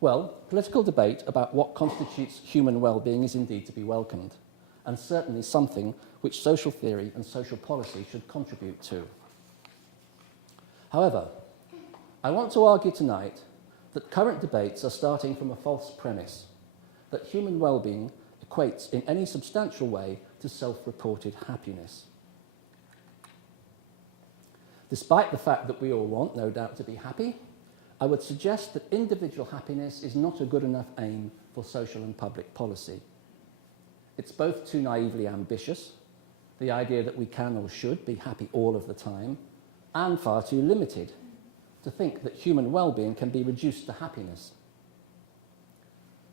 Well, political debate about what constitutes human well-being is indeed to be welcomed, and certainly something which social theory and social policy should contribute to. However, I want to argue tonight that current debates are starting from a false premise, that human well-being equates in any substantial way to self-reported happiness. Despite the fact that we all want, no doubt, to be happy, I would suggest that individual happiness is not a good enough aim for social and public policy. It's both too naively ambitious, the idea that we can or should be happy all of the time, and far too limited to think that human well-being can be reduced to happiness.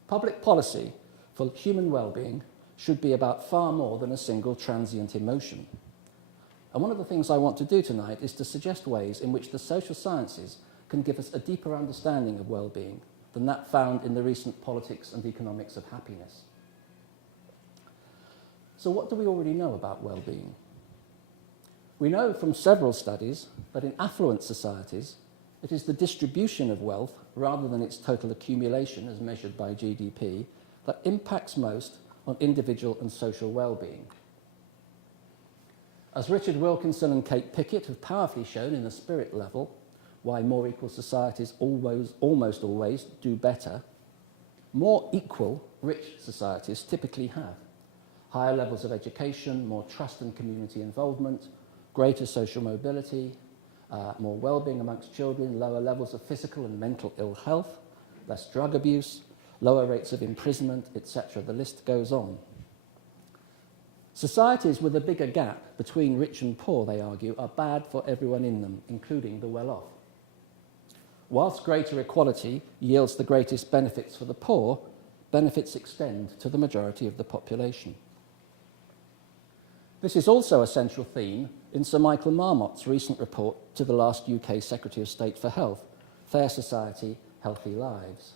Public policy for human well-being should be about far more than a single transient emotion. And one of the things I want to do tonight is to suggest ways in which the social sciences can give us a deeper understanding of well-being than that found in the recent politics and economics of happiness. So what do we already know about well-being? We know from several studies that in affluent societies, it is the distribution of wealth, rather than its total accumulation as measured by GDP, that impacts most on individual and social well-being. As Richard Wilkinson and Kate Pickett have powerfully shown in The Spirit Level, why more equal societies almost always do better, more equal, rich societies typically have higher levels of education, more trust and community involvement, greater social mobility, more well-being amongst children, lower levels of physical and mental ill health, less drug abuse, lower rates of imprisonment, etc. The list goes on. Societies with a bigger gap between rich and poor, they argue, are bad for everyone in them, including the well-off. Whilst greater equality yields the greatest benefits for the poor, benefits extend to the majority of the population. This is also a central theme in Sir Michael Marmot's recent report to the last UK Secretary of State for Health, Fair Society, Healthy Lives.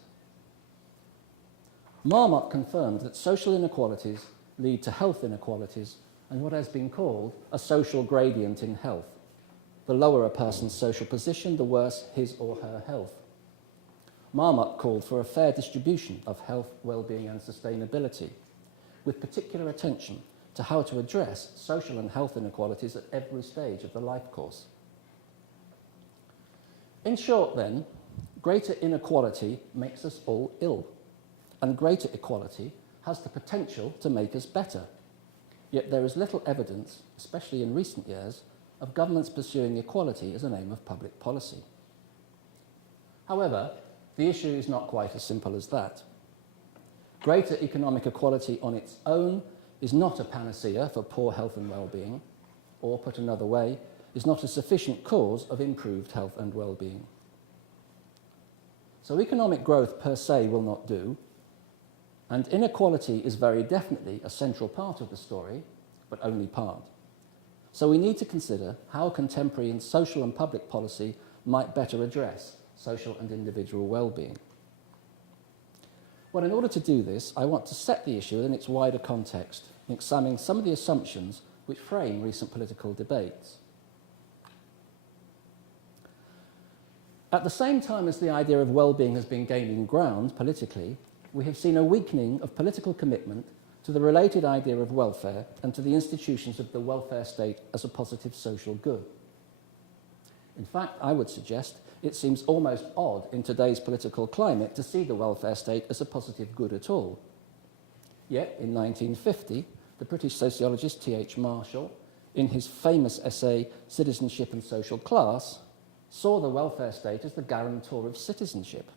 Marmot confirmed that social inequalities lead to health inequalities and what has been called a social gradient in health. The lower a person's social position, the worse his or her health. Marmot called for a fair distribution of health, well-being and sustainability, with particular attention to how to address social and health inequalities at every stage of the life course. In short, then, greater inequality makes us all ill, and greater equality has the potential to make us better. Yet there is little evidence, especially in recent years, of governments pursuing equality as an aim of public policy. However, the issue is not quite as simple as that. Greater economic equality on its own is not a panacea for poor health and well-being, or, put another way, is not a sufficient cause of improved health and well-being. So economic growth per se will not do, and inequality is very definitely a central part of the story, but only part. So we need to consider how contemporary social and public policy might better address social and individual well-being. Well, in order to do this, I want to set the issue in its wider context and examine some of the assumptions which frame recent political debates. At the same time as the idea of well-being has been gaining ground politically, we have seen a weakening of political commitment to the related idea of welfare and to the institutions of the welfare state as a positive social good. In fact, I would suggest it seems almost odd in today's political climate to see the welfare state as a positive good at all. Yet, in 1950, the British sociologist T.H. Marshall, in his famous essay Citizenship and Social Class, saw the welfare state as the guarantor of citizenship.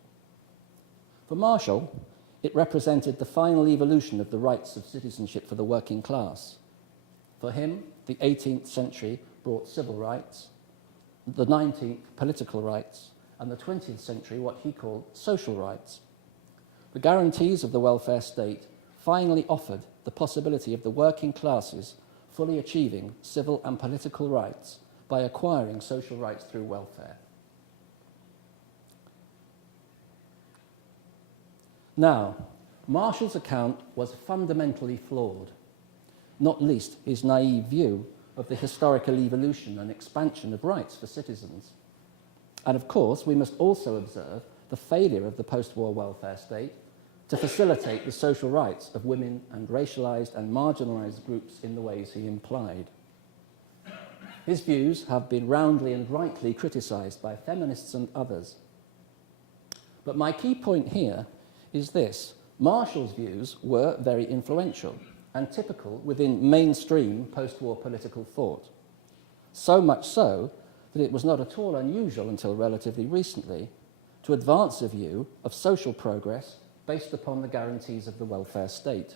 For Marshall, it represented the final evolution of the rights of citizenship for the working class. For him, the 18th century brought civil rights, the 19th political rights, and the 20th century what he called social rights. The guarantees of the welfare state finally offered the possibility of the working classes fully achieving civil and political rights by acquiring social rights through welfare. Now, Marshall's account was fundamentally flawed, not least his naive view of the historical evolution and expansion of rights for citizens. And of course, we must also observe the failure of the post-war welfare state to facilitate the social rights of women and racialised and marginalised groups in the ways he implied. His views have been roundly and rightly criticised by feminists and others. But my key point here is this. Marshall's views were very influential and typical within mainstream post-war political thought. So much so that it was not at all unusual until relatively recently to advance a view of social progress based upon the guarantees of the welfare state.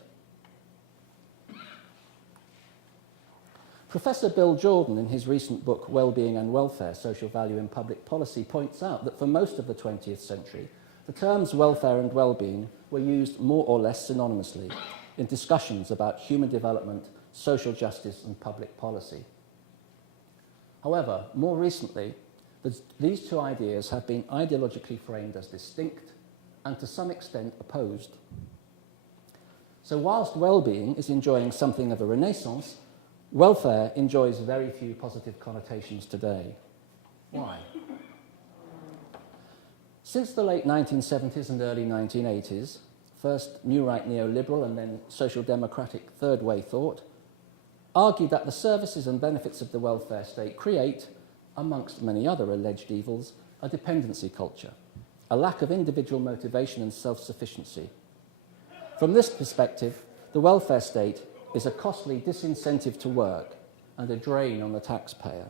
Professor Bill Jordan, in his recent book, Wellbeing and Welfare, Social Value in Public Policy, points out that for most of the 20th century, the terms welfare and well-being were used more or less synonymously in discussions about human development, social justice, and public policy. However, more recently, these two ideas have been ideologically framed as distinct and to some extent opposed. So whilst well-being is enjoying something of a renaissance, welfare enjoys very few positive connotations today. Why? Since the late 1970s and early 1980s, first New Right neoliberal and then social democratic third way thought argued that the services and benefits of the welfare state create, amongst many other alleged evils, a dependency culture, a lack of individual motivation and self-sufficiency. From this perspective, the welfare state is a costly disincentive to work and a drain on the taxpayer.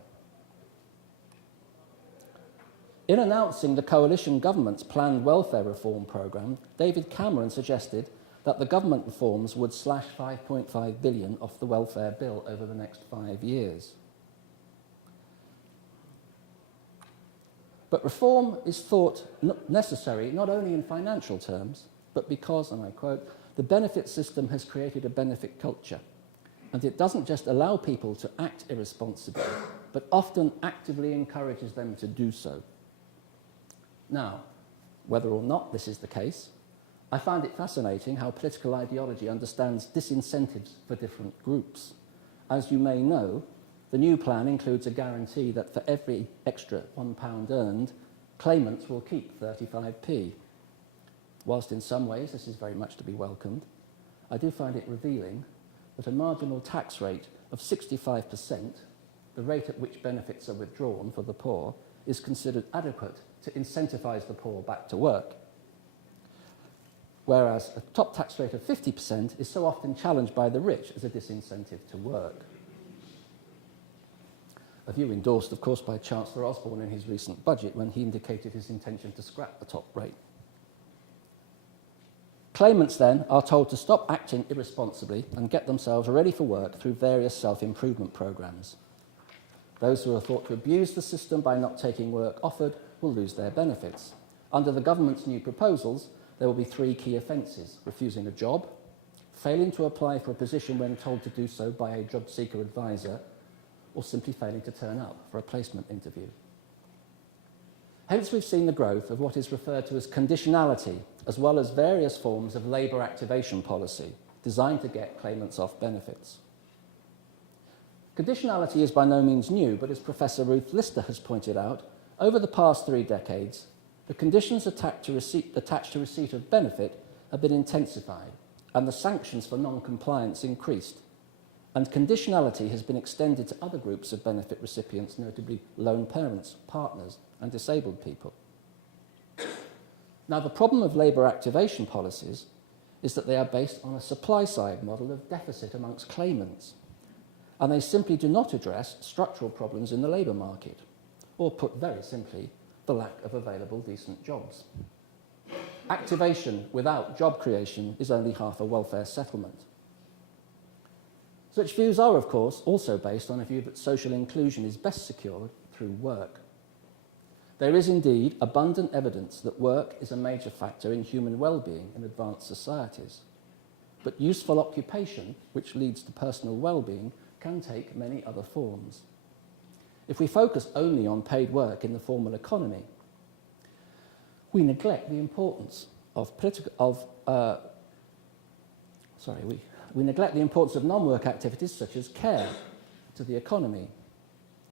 In announcing the coalition government's planned welfare reform programme, David Cameron suggested that the government reforms would slash $5.5 billion off the welfare bill over the next 5 years. But reform is thought necessary not only in financial terms, but because, and I quote, the benefit system has created a benefit culture, and it doesn't just allow people to act irresponsibly, but often actively encourages them to do so. Now, whether or not this is the case, I find it fascinating how political ideology understands disincentives for different groups. As you may know, the new plan includes a guarantee that for every extra £1 earned, claimants will keep 35p. Whilst in some ways this is very much to be welcomed, I do find it revealing that a marginal tax rate of 65%, the rate at which benefits are withdrawn for the poor, is considered adequate to incentivise the poor back to work, whereas a top tax rate of 50% is so often challenged by the rich as a disincentive to work. A view endorsed, of course, by Chancellor Osborne in his recent budget when he indicated his intention to scrap the top rate. Claimants then are told to stop acting irresponsibly and get themselves ready for work through various self-improvement programmes. Those who are thought to abuse the system by not taking work offered will lose their benefits. Under the government's new proposals, there will be 3 key offences: refusing a job, failing to apply for a position when told to do so by a job seeker advisor, or simply failing to turn up for a placement interview. Hence, we've seen the growth of what is referred to as conditionality, as well as various forms of labour activation policy designed to get claimants off benefits. Conditionality is by no means new, but as Professor Ruth Lister has pointed out, over the past 3 decades, the conditions attached to receipt of benefit have been intensified, and the sanctions for non-compliance increased. And conditionality has been extended to other groups of benefit recipients, notably lone parents, partners, and disabled people. Now, the problem of labour activation policies is that they are based on a supply-side model of deficit amongst claimants, and they simply do not address structural problems in the labour market, or put very simply, the lack of available decent jobs. Activation without job creation is only half a welfare settlement. Such views are, of course, also based on a view that social inclusion is best secured through work. There is indeed abundant evidence that work is a major factor in human well-being in advanced societies. But useful occupation, which leads to personal well-being, can take many other forms. If we focus only on paid work in the formal economy, we neglect the importance of we neglect the importance of non-work activities such as care to the economy.